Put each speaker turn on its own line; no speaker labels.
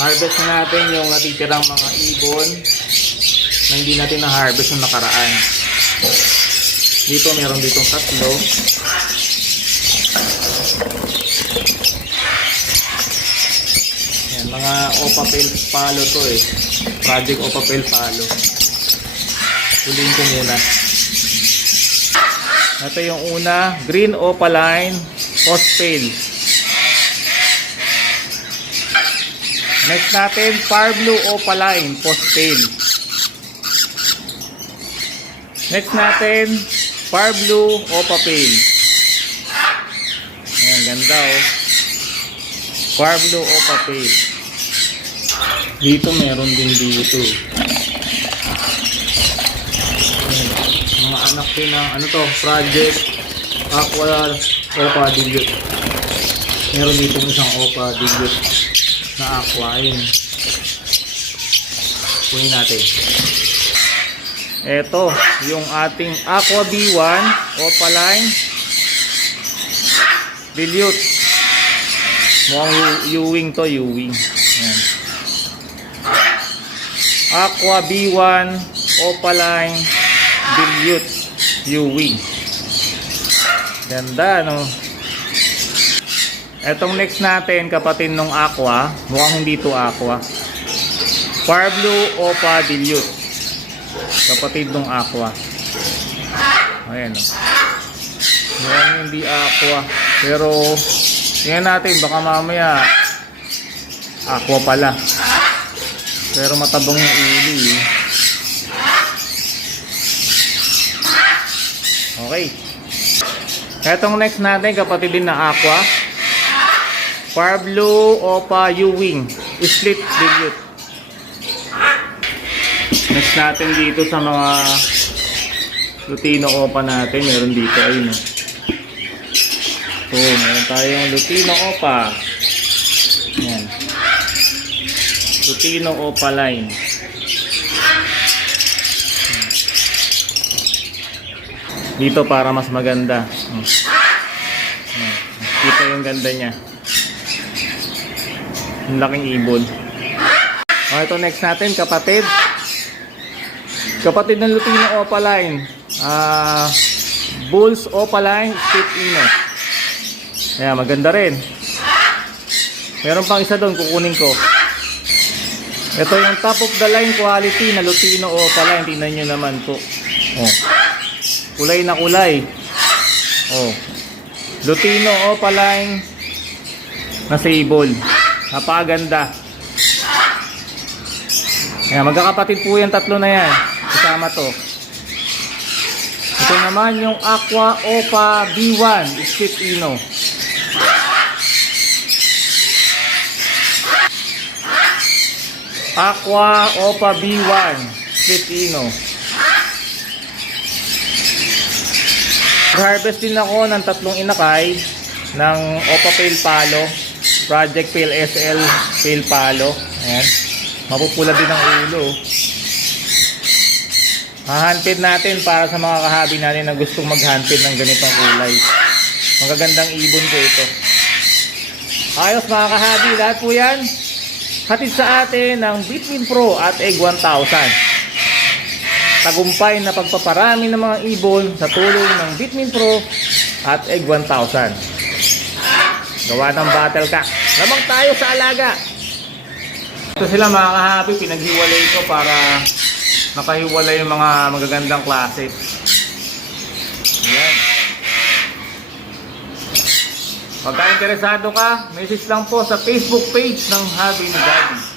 Harvest na natin yung natitirang mga ibon na hindi natin na-harvest yung nakaraan. Dito meron ditong tatlo. Yan, mga opapel palo to eh. Project opapel palo. Huliin ko muna. Ito yung una, green opaline postpail. Next natin, far blue opaline postpail. Next natin, far blue opapale. Ayan, ganda oh. Far blue opapale. Dito meron din dito. Ayan, Mga anak din ng ano to, project Aqua Opa Dilute. Meron dito isang Opa Dilute na. Ayun. Kunin natin. Ito, yung ating Aqua B1 Opaline Dilute. Mukhang U-wing to, U-wing. Ayan. Aqua B1 Opaline Dilute U-wing. Ganda, no? Etong next natin, kapatid nung Aqua, mukhang hindi to Aqua. Far Blue Opa Dilute. Kapatid nung Aqua. Ayan o. Mukhang hindi Aqua. Pero, tingnan natin, baka mamaya Aqua pala. Pero matabang yung ulo eh. Okay. Etong next natin, kapatid din na Aqua. Blue Opa U-Wing. Split Dilute. Next natin dito sa mga Lutino Opa natin, meron dito ayun oh. Oh, meron tayong Lutino Opa. Yan. Lutino Opa line. Dito para mas maganda. Yan. Kita yung ganda niya. Ang laking ibon. Oh, ito next natin, kapatid. Kapatid ng Lutino Opaline. Ah, Bulls Opaline Split Ino. Ayan, maganda rin. Meron pang isa doon, kukunin ko. Ito yung top of the line quality na Lutino Opaline. Tingnan nyo naman po. Oh. Kulay na kulay. Oh. Lutino Opaline na sable. Napakaganda. Ayan, magkakapatid po yung tatlo na yan. Kasama to. Ito naman yung Aqua Opa B1 Split Ino. Aqua Opa B1 Split Ino. Harvest din ako ng tatlong inakay ng Opa Pale Palo, Project Pale SL Pale Palo. Ayan. Mapupula din ang ulo. Hahanpid natin para sa mga kahabi natin na gustong maghanpid ng ganitong kulay. Magagandang ibon po ito. Ayos mga kahabi, lahat po yan. Hatid sa atin ng Bitwin Pro at Egg 1000. Tagumpay na pagpaparami ng mga ibon sa tulong ng Bitmin Pro at Egg 1000. Gawa ng battle cock. Lamang tayo sa alaga. Ito sila mga kahabi, pinaghiwalay ko para makahiwalay yung mga magagandang klase. Ayan. Pagka interesado ka, message lang po sa Facebook page ng Habi ni Daddy.